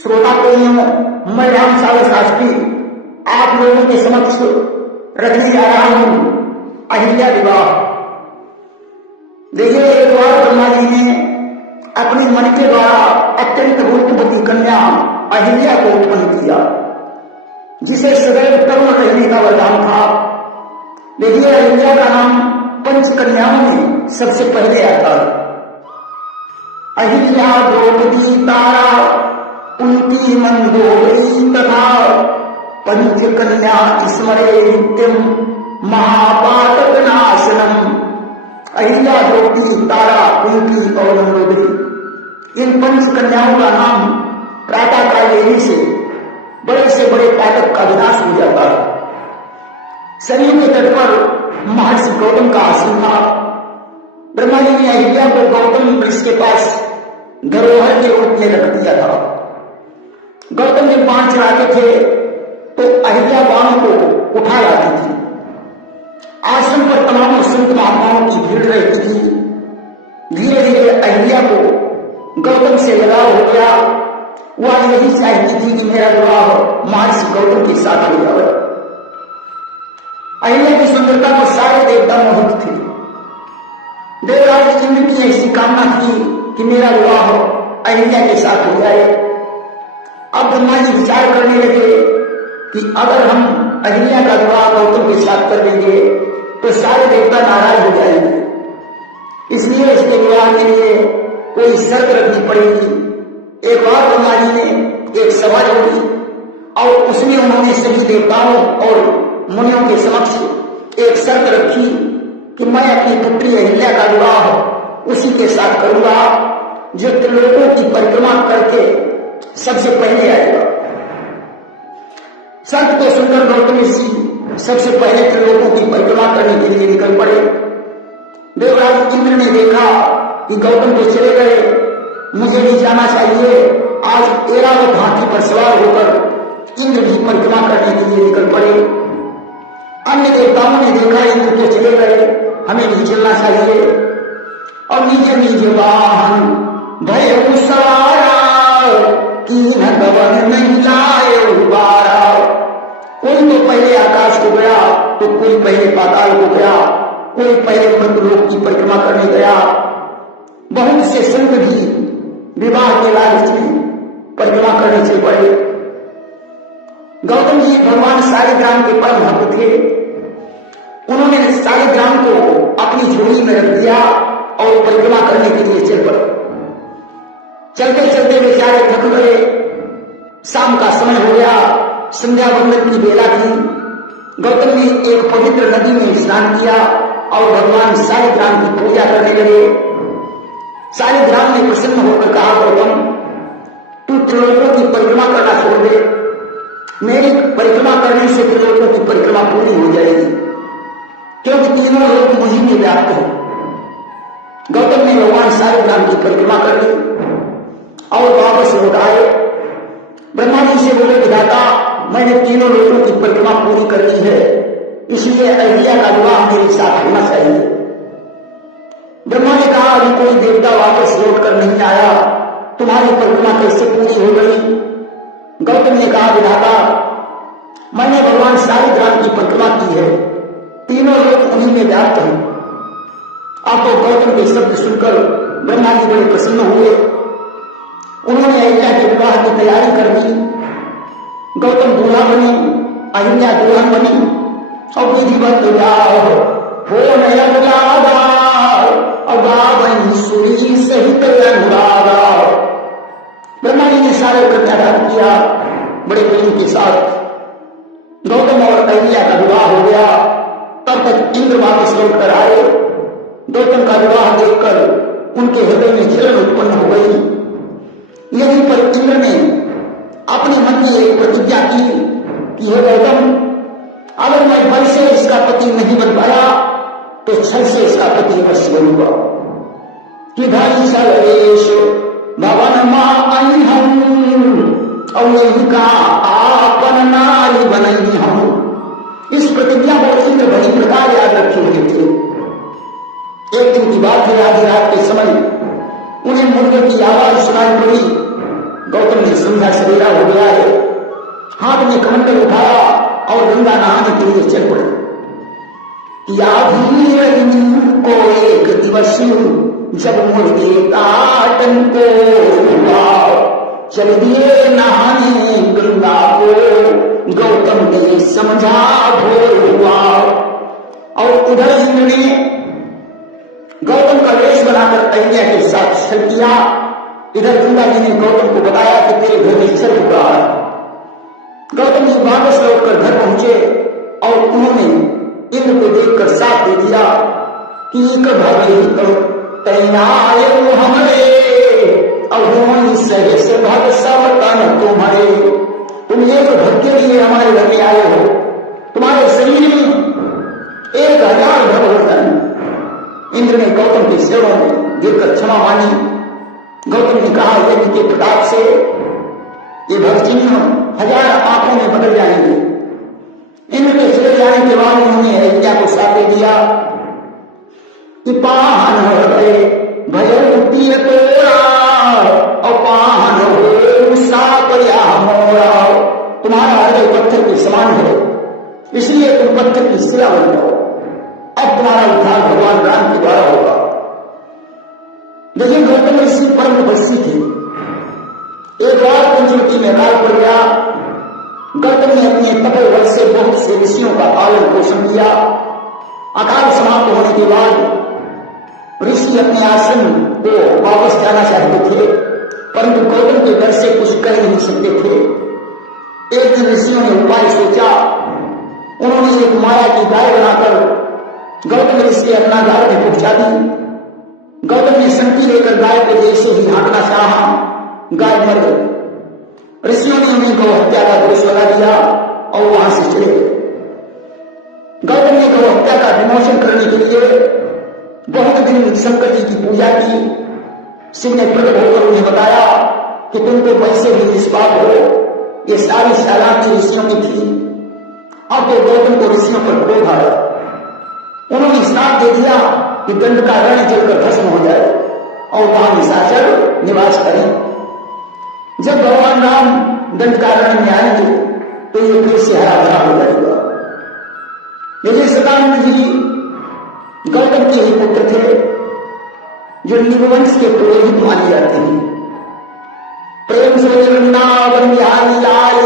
श्रोता प्रेमियों, मैं राम सागर शास्त्री आप लोगों के समक्ष रखने जा रहा हूं अहिल्या विवाह। देखिए, एक बार ब्रह्मा जी ने अपने मन के द्वारा अत्यंत रूपवती कन्या अहिल्या को उत्पन्न किया, जिसे सदैव तरुण रहने का वरदान था। देखिए, अहिल्या का नाम पंच कन्याओं में सबसे पहले आता है। अहिल्या द्रौपदी तारा कुंती मंदोदरी तथा पंच कन्या स्मरे नित्यम महापातक नाशनम। अहिल्या, द्रौपदी, तारा, कुंती और मंदोदरी, इन पंच कन्याओं का नाम प्रातः काल लेने से बड़े पातक का विनाश हो जाता है। सरयू के तट पर महर्षि गौतम का आश्रम था। ब्रह्मा जी ने अहिल्या को गौतम वृक्ष के पास धरोहर के रूप में रख दिया था। गौतम जब बाण चढ़ाते थे तो अहिल्या बाणों को उठा लाती थी। आश्रम पर तमाम संत महात्माओं की भीड़ रहती थी। धीरे धीरे अहिल्या को गौतम से लगाव हो गया। वह यही चाहती थी कि मेरा विवाह महर्षि गौतम के साथ हो जाए। अहिल्या की सुंदरता को सारे देवता मोहित थे। देवराज इंद्र की ऐसी कामना थी कि मेरा विवाह अहिल्या के साथ हो जाए। अब ब्रह्मा जी विचार करने लगे कि अगर हम अहिल्या का विवाह गौतम के साथ कर देंगे तो सारे देवता नाराज हो जाएंगे, इसलिए इसके विवाह के लिए कोई शर्त रखनी पड़ेगी। एक बार ब्रह्मा जी ने एक सभा जोड़ी और उसमें उन्होंने सभी देवताओं और मुनियों के समक्ष एक शर्त रखी कि मैं अपनी पुत्री अहिल्या का विवाह उसी के साथ करूंगा जो त्रिलोकों की परिक्रमा करके सबसे पहले आएगा। शर्त को सुनकर गौतम ऋषि सबसे पहले त्रिलोकों की परिक्रमा करने के लिए निकल पड़े। देवराज इंद्र ने देखा कि गौतम तो चले गए, मुझे भी जाना चाहिए। आज ऐरावत हाथी पर सवार होकर इंद्र भी परिक्रमा करने के लिए निकल पड़े। अन्य देवताओं ने देखा इंद्र तो चले गए, हमें भी चलना चाहिए। और निज निज वाहन भय सवारा कीन गवन नहीं लाए उबारा। कोई तो पहले आकाश को गया तो कोई पहले पाताल को गया, कोई पहले मृतलोक की परिक्रमा करने गया। बहुत से संत भी विवाह के लालच में परिक्रमा करने से पड़े। गौतम जी भगवान शालिग्राम के परम भक्त थे। उन्होंने शालिग्राम को अपनी झोली में रख दिया और परिक्रमा करने के लिए चल पड़े। चलते चलते बेचारे थक गए। शाम का समय हो गया, संध्या वंदन की बेला थी। गौतम ने एक पवित्र नदी में स्नान किया और भगवान शालिग्राम की पूजा करने लगे। शालिग्राम ने प्रसन्न होकर कहा, गौतम तू त्रिलोकों की परिक्रमा करना छोड़ दे, मेरी परिक्रमा करने से त्रिलोकों की परिक्रमा पूरी हो जाएगी, क्योंकि तीनों लोग मुझी में व्याप्त हैं। गौतम ने भगवान शालिग्राम की परिक्रमा कर ली और वापस लौट आए। ब्रह्मा जी से बोले, विधाता मैंने तीनों लोगों की परिक्रमा पूरी कर ली है, इसलिए अहिल्या का विवाह मेरे साथ होना चाहिए। ब्रह्मा ने कहा, अभी कोई देवता वापस लौट कर नहीं आया, तुम्हारी परिक्रमा कैसे पूरी हो गई? गौतम ने कहा, विधाता मैंने भगवान शालिग्राम की परिक्रमा की है, तीनों लोग उन्हीं में व्याप्त हैं। अब तो गौतम के शब्द सुनकर ब्रह्मा जी बड़े प्रसन्न हुए। उन्होंने अहिल्या के विवाह की तैयारी कर दी। गौतम दूल्हा बनी, अहिल्या दुल्हन बनी और विधिवत विवाह हो नया सुरी सहित अनुरागा। ब्रह्मा जी ने सारे कन्यादान किया बड़े प्रेम के साथ। गौतम और अहिल्या का विवाह हो गया। तब तक इंद्र वापस लौट कर आए। गौतम का विवाह देखकर उनके हृदय में जलन उत्पन्न हो गई। यहीं पर इंद्र ने अपने मन में एक प्रतिज्ञा की कि हे गौतम, अगर मैं बल से इसका पति नहीं बन पाया तो छल से इसका पति अवश्य बनूंगा। कि धरी सर्वेश भवन माई हम और यही का आपन नारी बनई हम। इस प्रतिज्ञा को इंद्र बड़ी प्रकार याद रखे हुए थे। एक दिन की बात है, आधी रात के समय उन्हें मुर्गे की आवाज सुनाई पड़ी। गौतम ने संध्या सवेरा हो गया है। हाथ में कमंडल उठाया और गंगा नहाने के लिए चल पड़े। या को एक दिवस जब मुर्गे काटन को हुआ, चल दिए नहाने गंगा को, गौतम ने समझा भोर हुआ। और उधर इंद्र ने गौतम का वेश बनाकर अहिल्या के साथ छल किया। इधर गंगा जी ने गौतम को बताया कि तेरे घर में छल हुआ है। गौतम जी वापस लौटकर घर पहुंचे और उन्होंने इंद्र को देखकर साथ दे दिया कि तैयार हमरे अवोई सहे से भग सब तन तुम्हारे। तुम एक भग के लिए हमारे घर में आए हो, तुम्हारे शरीर में 1000 भग होता है। इंद्र ने गौतम के चरणों में गिरकर क्षमा मांगी। गौतम ने कहा यज्ञ के प्रताप से ये भग चिन्ह 1000 आंखों में बदल जाएंगे। इंद्र के चले जाने के बाद उन्होंने अहिल्या को साथ दे दिया कि पाहन हो गए भय तोरा और पाहन हो सापया मोरा। तुम्हारा हृदय पत्थर के समान है, इसलिए तुम पत्थर की शिला बन जाओ। अब तुम्हारा उद्धार भगवान राम के द्वारा होगा। देखिए गौतम ऋषि परम तपस्वी थे। एक बार पंचवटी में काल पड़ गया। गौतम ने अपने तपोबल से बहुत से ऋषियों का पालन पोषण किया। अकाल समाप्त होने के बाद ऋषि अपने आश्रम को वापस जाना चाहते थे, परंतु गौतम के डर से कुछ कर नहीं सकते थे। एक दिन ऋषियों ने उपाय सोचा। उन्होंने एक माया की गाय बनाकर गौतम ऋषि के अपना गाय में पहुंचा दी। गौतम ने संकी लेकर गाय को देश से ही हाँकना चाहा, गाय मर गई। ऋषियों ने उन्हें गौ हत्या का दोष लगा दिया और वहां से चले गए। गौतम ने गौ हत्या का विमोचन करने के लिए बहुत दिन शंकर जी की पूजा की। शिव ने प्रकट होकर उन्हें बताया कि तुम तो वैसे भी निष्पाप हो, ये सारी शालांति ऋषियों की थी। अब तो गौतम को ऋषियों पर क्रोध आया। उन्होंने श्राप दे दिया कि दंड का रण जलकर भस्म हो जाए और वहां निशाचर निवास करें। जब भगवान राम दंड का रण में आएंगे तो ये फिर से हरा भरा हो जाएगा। यदि सदानंद जी गौतम के ही पुत्र थे, जो निवंश के पुरोहित माने जाते हैं। प्रेम से वृंदावन बिहारी लाल